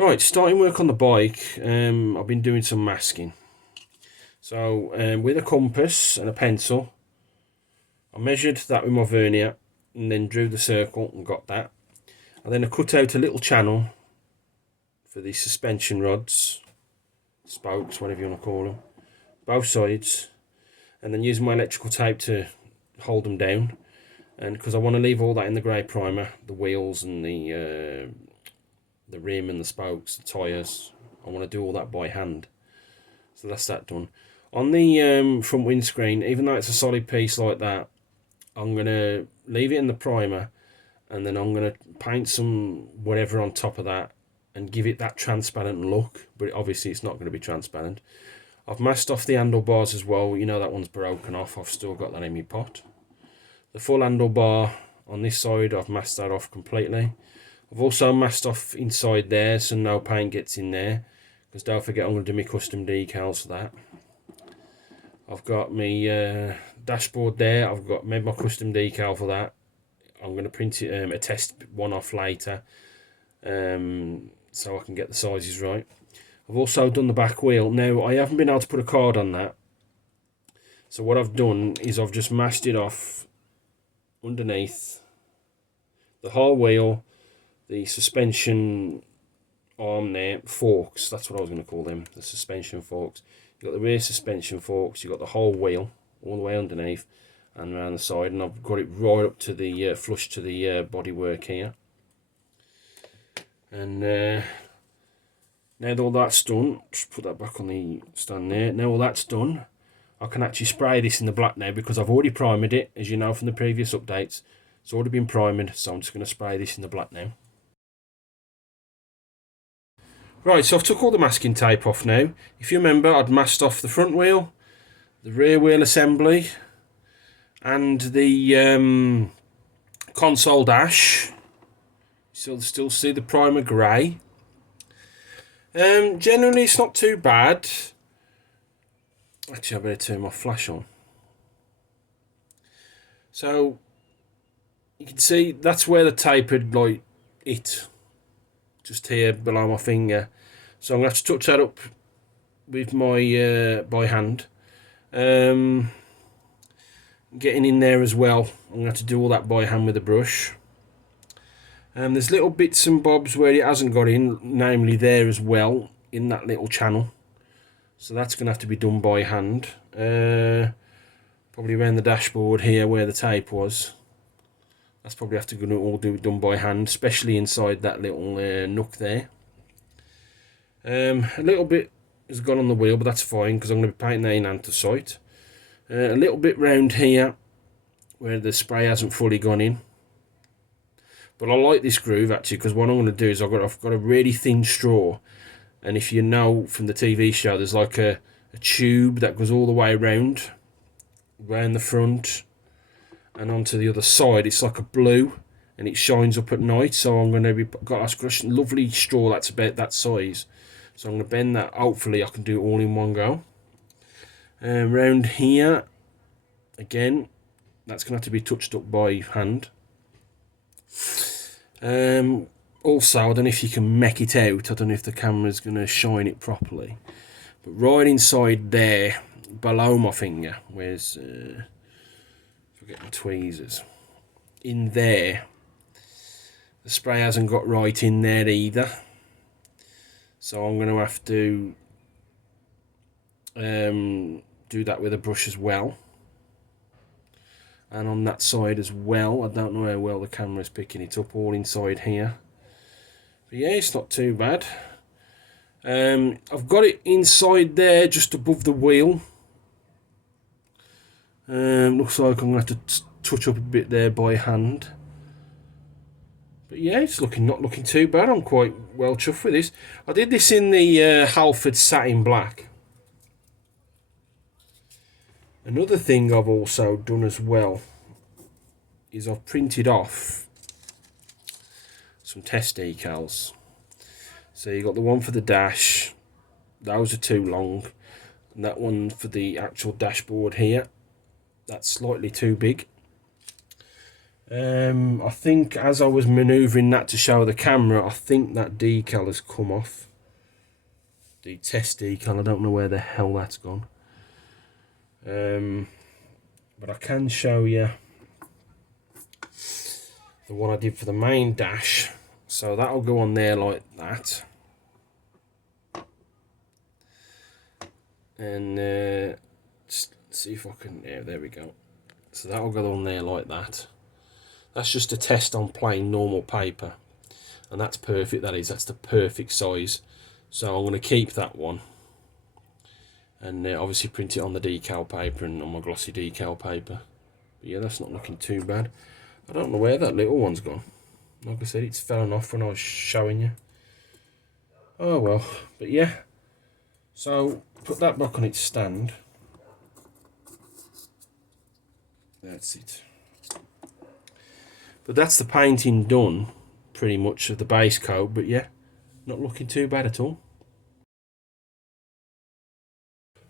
Right, starting work on the bike, I've been doing some masking. So with a compass and a pencil, I measured that with my vernier and then drew the circle and got that. And then I cut out a little channel for the suspension rods, spokes, whatever you want to call them, both sides. And then using my electrical tape to hold them down. And because I want to leave all that in the grey primer, the wheels and the rim and the spokes, the tyres, I want to do all that by hand. So that's that done. On the front windscreen, even though it's a solid piece like that, I'm going to leave it in the primer and then I'm going to paint some whatever on top of that and give it that transparent look, but obviously it's not going to be transparent. I've masked off the handlebars as well. You know that one's broken off. I've still got that in my pot. The full handlebar on this side, I've masked that off completely. I've also masked off inside there so no paint gets in there, because don't forget I'm going to do my custom decals for that. I've got my dashboard there. I've got made my custom decal for that. I'm going to print it, a test one off later, so I can get the sizes right. I've also done the back wheel. Now I haven't been able to put a card on that, so what I've done is I've just mashed it off underneath the whole wheel, the suspension arm there, forks, that's what I was going to call them, the suspension forks. You've got the rear suspension forks, you've got the whole wheel all the way underneath and around the side, and I've got it right up to the flush to the bodywork here. And now that all that's done, just put that back on the stand there. Now all that's done, I can actually spray this in the black now because I've already primered it, as you know from the previous updates. It's already been primed, so I'm just going to spray this in the black now. Right, so I've took all the masking tape off now. If you remember, I'd masked off the front wheel, the rear wheel assembly, and the console dash. Still see the primer grey. Generally, it's not too bad. Actually, I better turn my flash on. So you can see that's where the tape had like hit, just here below my finger. So I'm going to have to touch that up with my by hand. Getting in there as well, I'm going to have to do all that by hand with a brush. There's little bits and bobs where it hasn't got in, namely there as well, in that little channel. So that's going to have to be done by hand. Probably around the dashboard here where the tape was. That's probably have to go all do it done by hand, especially inside that little nook there. A little bit has gone on the wheel, but that's fine because I'm going to be painting that in anthracite. A little bit round here where the spray hasn't fully gone in. But I like this groove actually, because what I'm going to do is I've got a really thin straw, and if you know from the TV show, there's like a tube that goes all the way around the front and onto the other side. It's like a blue and it shines up at night, so I'm going to be got a lovely straw that's about that size, so I'm going to bend that. Hopefully I can do it all in one go. Round here again, that's going to have to be touched up by hand. Also, I don't know if you can make it out. I don't know if the camera's going to shine it properly, but right inside there below my finger, where's forget my tweezers, in there the spray hasn't got right in there either, so I'm going to have to do that with a brush as well. And on that side as well, I don't know how well the camera is picking it up, all inside here. But yeah, it's not too bad. I've got it inside there, just above the wheel. Looks like I'm going to have to touch up a bit there by hand. But yeah, it's not looking too bad. I'm quite well chuffed with this. I did this in the Halfords satin black. Another thing I've also done as well is I've printed off some test decals. So you got the one for the dash, those are too long, and that one for the actual dashboard here, that's slightly too big. I think as I was manoeuvring that to show the camera, I think that decal has come off. The test decal, I don't know where the hell that's gone. But I can show you the one I did for the main dash. So that'll go on there like that. And just see if I can, yeah, there we go. So that'll go on there like that. That's just a test on plain normal paper, and that's perfect. That's the perfect size. So I'm going to keep that one, and obviously print it on the decal paper and on my glossy decal paper. But yeah, that's not looking too bad. I don't know where that little one's gone. Like I said, it's fallen off when I was showing you. Oh well, but yeah. So put that back on its stand. That's it. But that's the painting done, pretty much, of the base coat. But yeah, not looking too bad at all.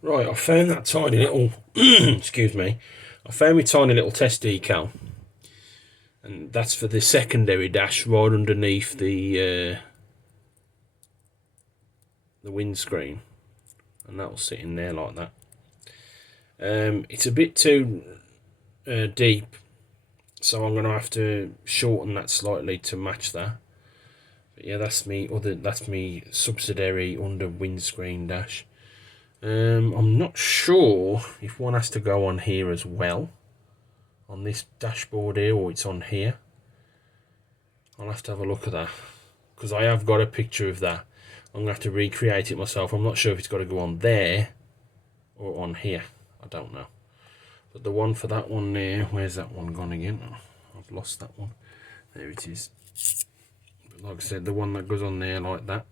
Right, I found that tiny little, excuse me, I found my tiny little test decal. And that's for the secondary dash right underneath the windscreen. And that'll sit in there like that. It's a bit too deep, so I'm going to have to shorten that slightly to match that. But yeah, that's me subsidiary under windscreen dash. I'm not sure if one has to go on here as well, on this dashboard here, or it's on here. I'll have to have a look at that, because I have got a picture of that. I'm going to have to recreate it myself. I'm not sure if it's got to go on there or on here. I don't know. But the one for that one there, where's that one gone again? Oh, I've lost that one. There it is. But like I said, the one that goes on there like that,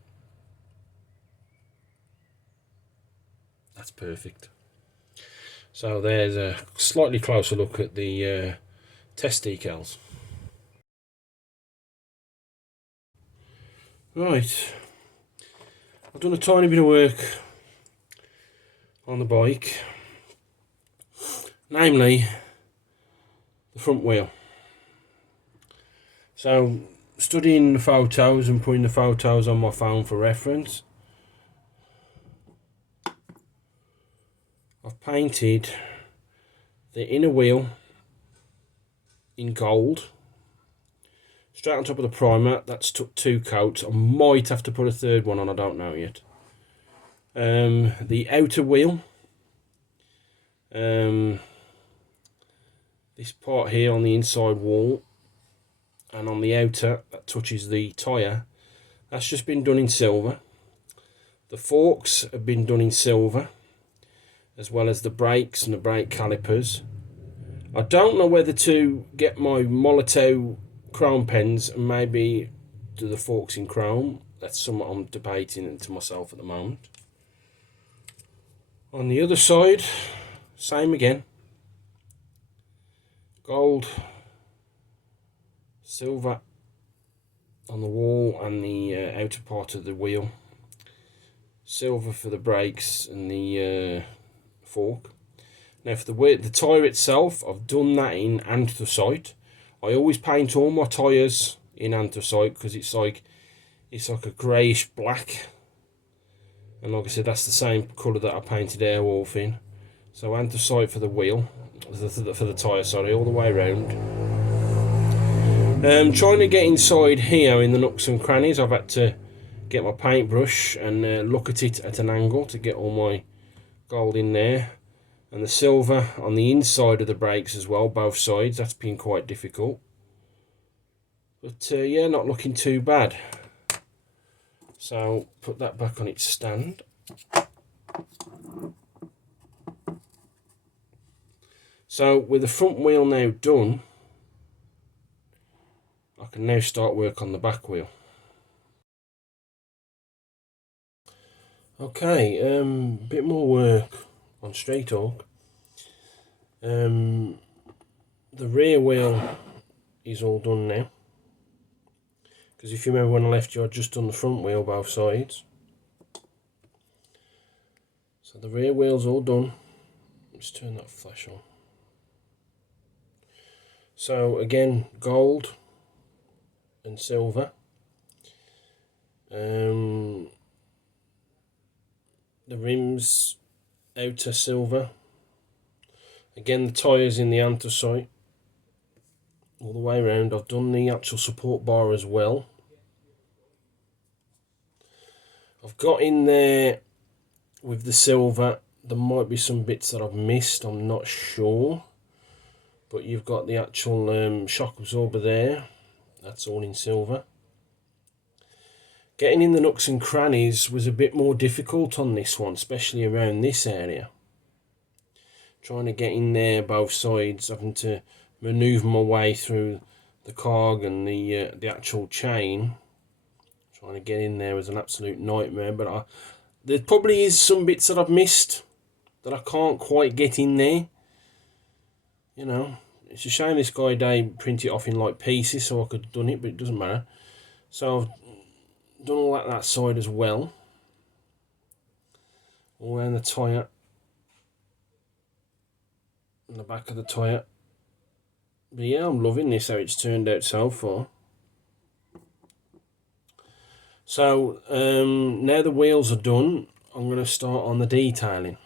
that's perfect. So there's a slightly closer look at the test decals. Right, I've done a tiny bit of work on the bike, namely the front wheel. So studying the photos and putting the photos on my phone for reference, I've painted the inner wheel in gold, straight on top of the primer. That's took 2 coats. I might have to put a third one on, I don't know yet. The outer wheel, this part here on the inside wall, and on the outer that touches the tyre, that's just been done in silver. The forks have been done in silver, as well as the brakes and the brake calipers. I don't know whether to get my Molotow chrome pens and maybe do the forks in chrome. That's something I'm debating to myself at the moment. On the other side, same again. Gold, silver on the wall and the outer part of the wheel. Silver for the brakes and the fork. Now for the tyre itself, I've done that in anthracite. I always paint all my tyres in anthracite because it's like a greyish black. And like I said, that's the same colour that I painted Airwolf in. So anthracite for the wheel, for the tyre, sorry, all the way around. Trying to get inside here in the nooks and crannies, I've had to get my paintbrush and look at it at an angle to get all my gold in there. And the silver on the inside of the brakes as well, both sides. That's been quite difficult. But yeah, not looking too bad. So put that back on its stand. So with the front wheel now done, I can now start work on the back wheel. Okay, bit more work on straight arc. The rear wheel is all done now, because if you remember when I left you, I'd just done the front wheel both sides. So the rear wheel's all done. Let's turn that flash on. So again, gold and silver. The rims, outer silver. Again, the tyres in the anthracite all the way around. I've done the actual support bar as well. I've got in there with the silver, there might be some bits that I've missed, I'm not sure. But you've got the actual shock absorber there. That's all in silver. Getting in the nooks and crannies was a bit more difficult on this one, especially around this area. Trying to get in there both sides, having to manoeuvre my way through the cog and the actual chain. Trying to get in there was an absolute nightmare, but there probably is some bits that I've missed that I can't quite get in there. You know, it's a shame this guy didn't print it off in like pieces so I could have done it, but it doesn't matter. So I've done all that side as well. All around the tyre. And the back of the tyre. But yeah, I'm loving this, how it's turned out so far. So now the wheels are done, I'm going to start on the detailing.